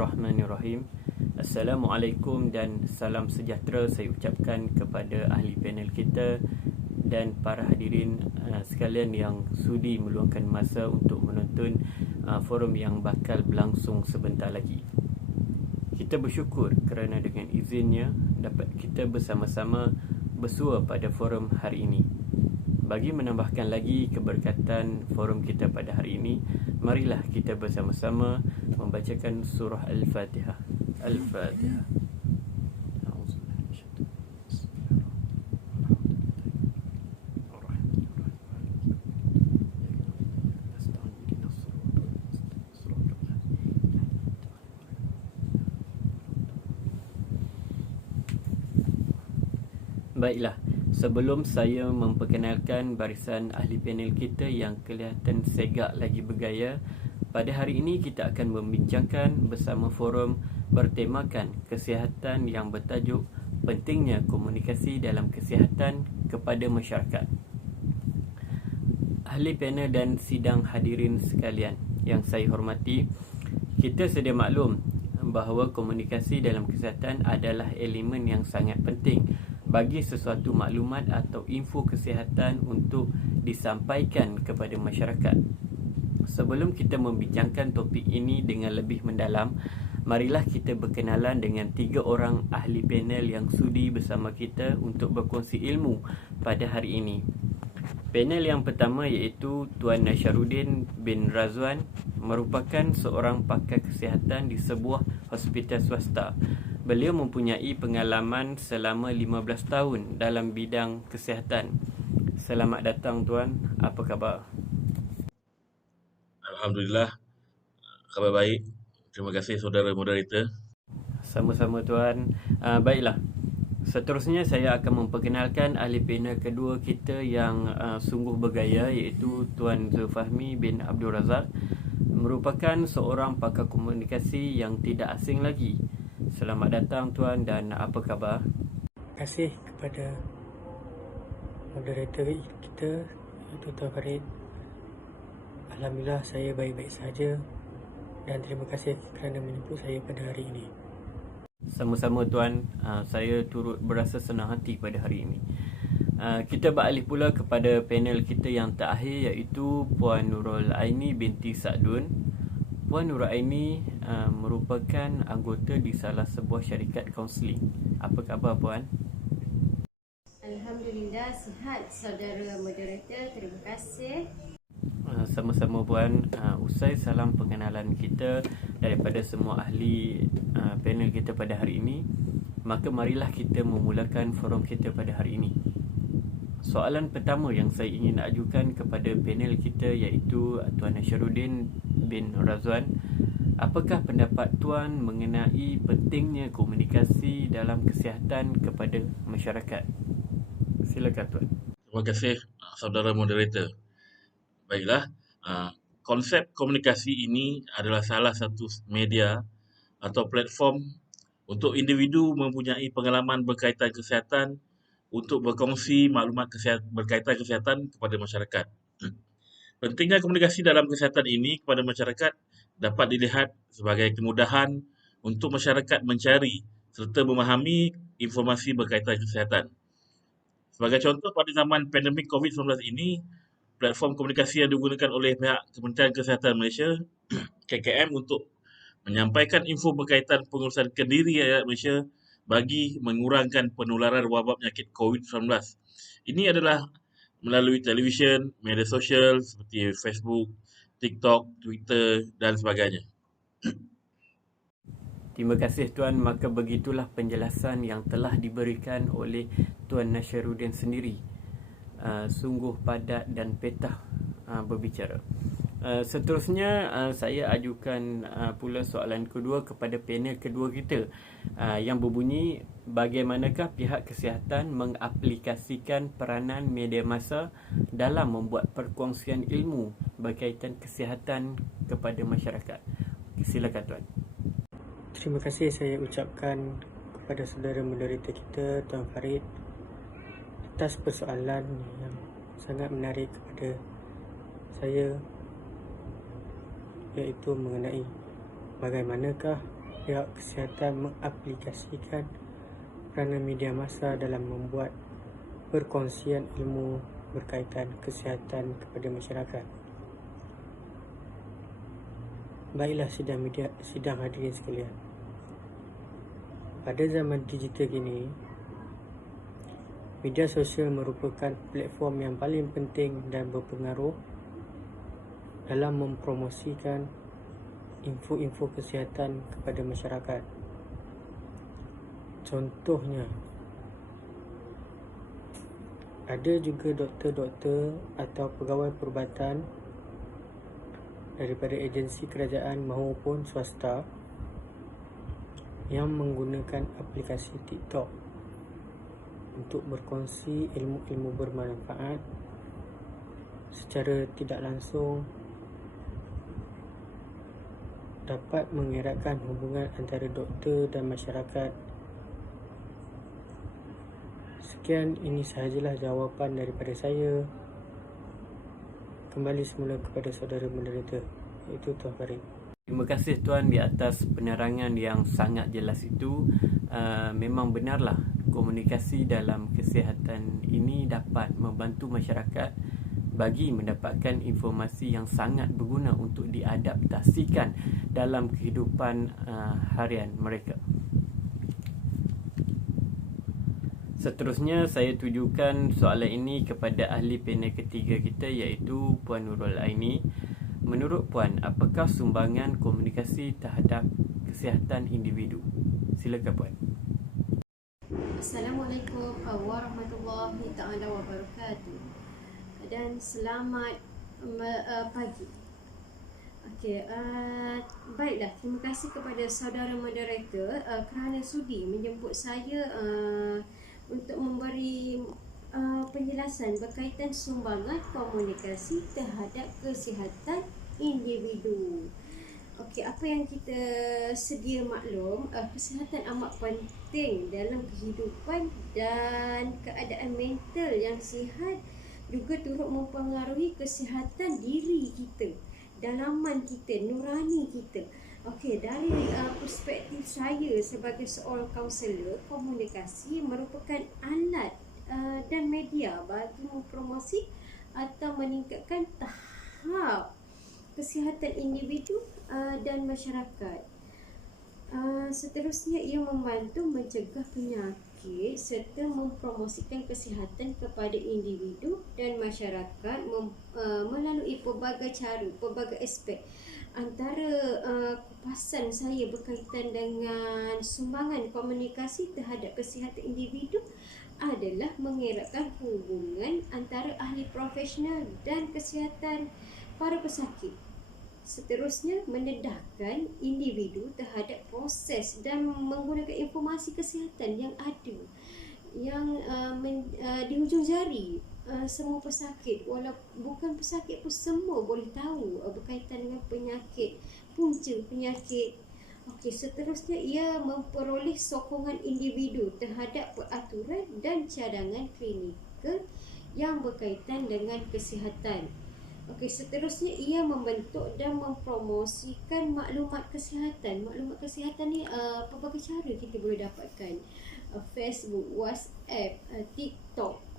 Bismillahirrahmanirrahim. Assalamualaikum dan salam sejahtera saya ucapkan kepada ahli panel kita dan para hadirin sekalian yang sudi meluangkan masa untuk menonton forum yang bakal berlangsung sebentar lagi. Kita bersyukur kerana dengan izinnya dapat kita bersama-sama bersua pada forum hari ini. Bagi menambahkan lagi keberkatan forum kita pada hari ini, marilah kita bersama-sama membacakan surah Al-Fatihah. Al-Fatihah. Baiklah, sebelum saya memperkenalkan barisan ahli panel kita yang kelihatan segak lagi bergaya, pada hari ini kita akan membincangkan bersama forum bertemakan kesihatan yang bertajuk pentingnya komunikasi dalam kesihatan kepada masyarakat. Ahli panel dan sidang hadirin sekalian yang saya hormati, kita sedia maklum bahawa komunikasi dalam kesihatan adalah elemen yang sangat penting bagi sesuatu maklumat atau info kesihatan untuk disampaikan kepada masyarakat. Sebelum kita membincangkan topik ini dengan lebih mendalam, marilah kita berkenalan dengan 3 orang ahli panel yang sudi bersama kita untuk berkongsi ilmu pada hari ini. Panel yang pertama iaitu Tuan Nasharuddin bin Razwan, merupakan seorang pakar kesihatan di sebuah hospital swasta. Beliau mempunyai pengalaman selama 15 tahun dalam bidang kesihatan. Selamat datang Tuan, apa khabar? Alhamdulillah, khabar baik. Terima kasih saudara moderator. Sama-sama Tuan. Baiklah, seterusnya saya akan memperkenalkan ahli panel kedua kita yang sungguh bergaya, iaitu Tuan Zulfahmi bin Abdul Razak, merupakan seorang pakar komunikasi yang tidak asing lagi. Selamat datang Tuan dan apa khabar? Terima kasih kepada moderator kita, iaitu Tuan Farid. Alhamdulillah saya baik-baik saja dan terima kasih kerana menjemput saya pada hari ini. Sama-sama Tuan, saya turut berasa senang hati pada hari ini. Kita beralih pula kepada panel kita yang terakhir, iaitu Puan Nurul Aini binti Sa'dun. Puan Nurul Aini merupakan anggota di salah sebuah syarikat kaunseling. Apa khabar Puan? Alhamdulillah sihat saudara moderator, terima kasih. Sama-sama Puan. Usai salam pengenalan kita daripada semua ahli panel kita pada hari ini, maka marilah kita memulakan forum kita pada hari ini. Soalan pertama yang saya ingin ajukan kepada panel kita iaitu Tuan Nasharuddin bin Razwan. Apakah pendapat Tuan mengenai pentingnya komunikasi dalam kesihatan kepada masyarakat? Silakan Tuan. Terima kasih saudara moderator. Baiklah, konsep komunikasi ini adalah salah satu media atau platform untuk individu mempunyai pengalaman berkaitan kesihatan untuk berkongsi maklumat berkaitan kesihatan kepada masyarakat. Pentingnya komunikasi dalam kesihatan ini kepada masyarakat dapat dilihat sebagai kemudahan untuk masyarakat mencari serta memahami informasi berkaitan kesihatan. Sebagai contoh, pada zaman pandemik COVID-19 ini, platform komunikasi yang digunakan oleh pihak Kementerian Kesihatan Malaysia, KKM, untuk menyampaikan info berkaitan pengurusan kendiri rakyat Malaysia bagi mengurangkan penularan wabak penyakit COVID-19. Ini adalah melalui televisyen, media sosial seperti Facebook, TikTok, Twitter dan sebagainya. Terima kasih Tuan. Maka begitulah penjelasan yang telah diberikan oleh Tuan Nasharuddin sendiri. Sungguh padat dan petah berbicara. Seterusnya saya ajukan pula soalan kedua kepada panel kedua kita yang berbunyi, bagaimanakah pihak kesihatan mengaplikasikan peranan media massa dalam membuat perkongsian ilmu berkaitan kesihatan kepada masyarakat? Silakan Tuan. Terima kasih saya ucapkan kepada saudara moderator kita Tuan Farid atas persoalan yang sangat menarik kepada saya, iaitu mengenai bagaimanakah pihak kesihatan mengaplikasikan peranan media massa dalam membuat perkongsian ilmu berkaitan kesihatan kepada masyarakat. Baiklah sidang hadirin sekalian. Pada zaman digital kini, media sosial merupakan platform yang paling penting dan berpengaruh dalam mempromosikan info-info kesihatan kepada masyarakat. Contohnya, ada juga doktor-doktor atau pegawai perubatan daripada agensi kerajaan maupun swasta yang menggunakan aplikasi TikTok untuk berkongsi ilmu-ilmu bermanfaat secara tidak langsung, dapat mengeratkan hubungan antara doktor dan masyarakat. Sekian, ini sahajalah jawapan daripada saya. Kembali semula kepada saudara moderator, iaitu Tuan Farid. Terima kasih Tuan di atas penerangan yang sangat jelas itu. Memang benarlah komunikasi dalam kesihatan ini dapat membantu masyarakat bagi mendapatkan informasi yang sangat berguna untuk diadaptasikan dalam kehidupan harian mereka. Seterusnya, saya tujukan soalan ini kepada ahli panel ketiga kita, iaitu Puan Nurul Aini. Menurut Puan, apakah sumbangan komunikasi terhadap kesihatan individu? Silakan Puan. Assalamualaikum warahmatullahi taala wabarakatuh. Dan selamat pagi. Okey, baiklah, terima kasih kepada saudara moderator kerana sudi menjemput saya untuk memberi penjelasan berkaitan sumbangan komunikasi terhadap kesihatan individu. Okey, apa yang kita sedia maklum, kesihatan amat penting dalam kehidupan dan keadaan mental yang sihat juga turut mempengaruhi kesihatan diri kita, dalaman kita, nurani kita. Okey, dari perspektif saya sebagai seorang kaunselor, komunikasi merupakan alat dan media bagi mempromosi atau meningkatkan tahap kesihatan individu dan masyarakat. Seterusnya, ia membantu mencegah penyakit serta mempromosikan kesihatan kepada individu dan masyarakat melalui pelbagai cara, pelbagai aspek. Antara kupasan saya berkaitan dengan sumbangan komunikasi terhadap kesihatan individu adalah mengeratkan hubungan antara ahli profesional dan kesihatan para pesakit. Seterusnya, mendedahkan individu terhadap proses dan menggunakan informasi kesihatan yang ada, yang di hujung jari. Semua pesakit, walaupun bukan pesakit pun, semua boleh tahu berkaitan dengan penyakit, punca penyakit. Okey, seterusnya, ia memperoleh sokongan individu terhadap peraturan dan cadangan klinikal yang berkaitan dengan kesihatan. Okey, seterusnya, ia membentuk dan mempromosikan maklumat kesihatan. Maklumat kesihatan ni pelbagai cara kita boleh dapatkan. Facebook, WhatsApp, TikTok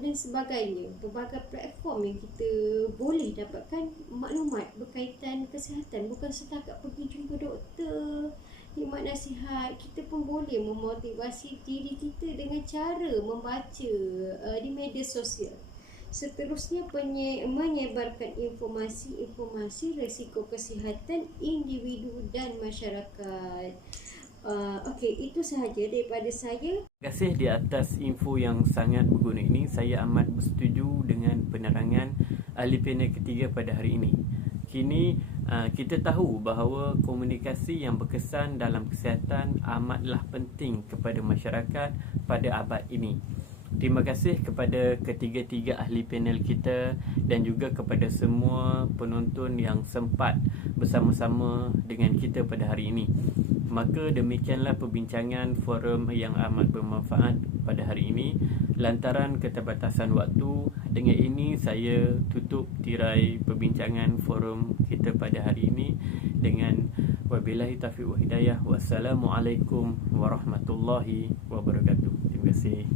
dan sebagainya. Pelbagai platform yang kita boleh dapatkan maklumat berkaitan kesihatan. Bukan setakat pergi jumpa doktor, khidmat nasihat. Kita pun boleh memotivasi diri kita dengan cara membaca di media sosial. Seterusnya, menyebarkan informasi-informasi risiko kesihatan individu dan masyarakat. Okey, itu sahaja daripada saya. Terima kasih di atas info yang sangat berguna ini. Saya amat bersetuju dengan penerangan ahli panel ketiga pada hari ini. Kini kita tahu bahawa komunikasi yang berkesan dalam kesihatan amatlah penting kepada masyarakat pada abad ini. Terima kasih kepada ketiga-tiga ahli panel kita dan juga kepada semua penonton yang sempat bersama-sama dengan kita pada hari ini. Maka demikianlah perbincangan forum yang amat bermanfaat pada hari ini. Lantaran keterbatasan waktu, dengan ini saya tutup tirai perbincangan forum kita pada hari ini dengan wabillahi Wabillahi taufiq wa hidayah. Wassalamualaikum warahmatullahi wabarakatuh. Terima kasih.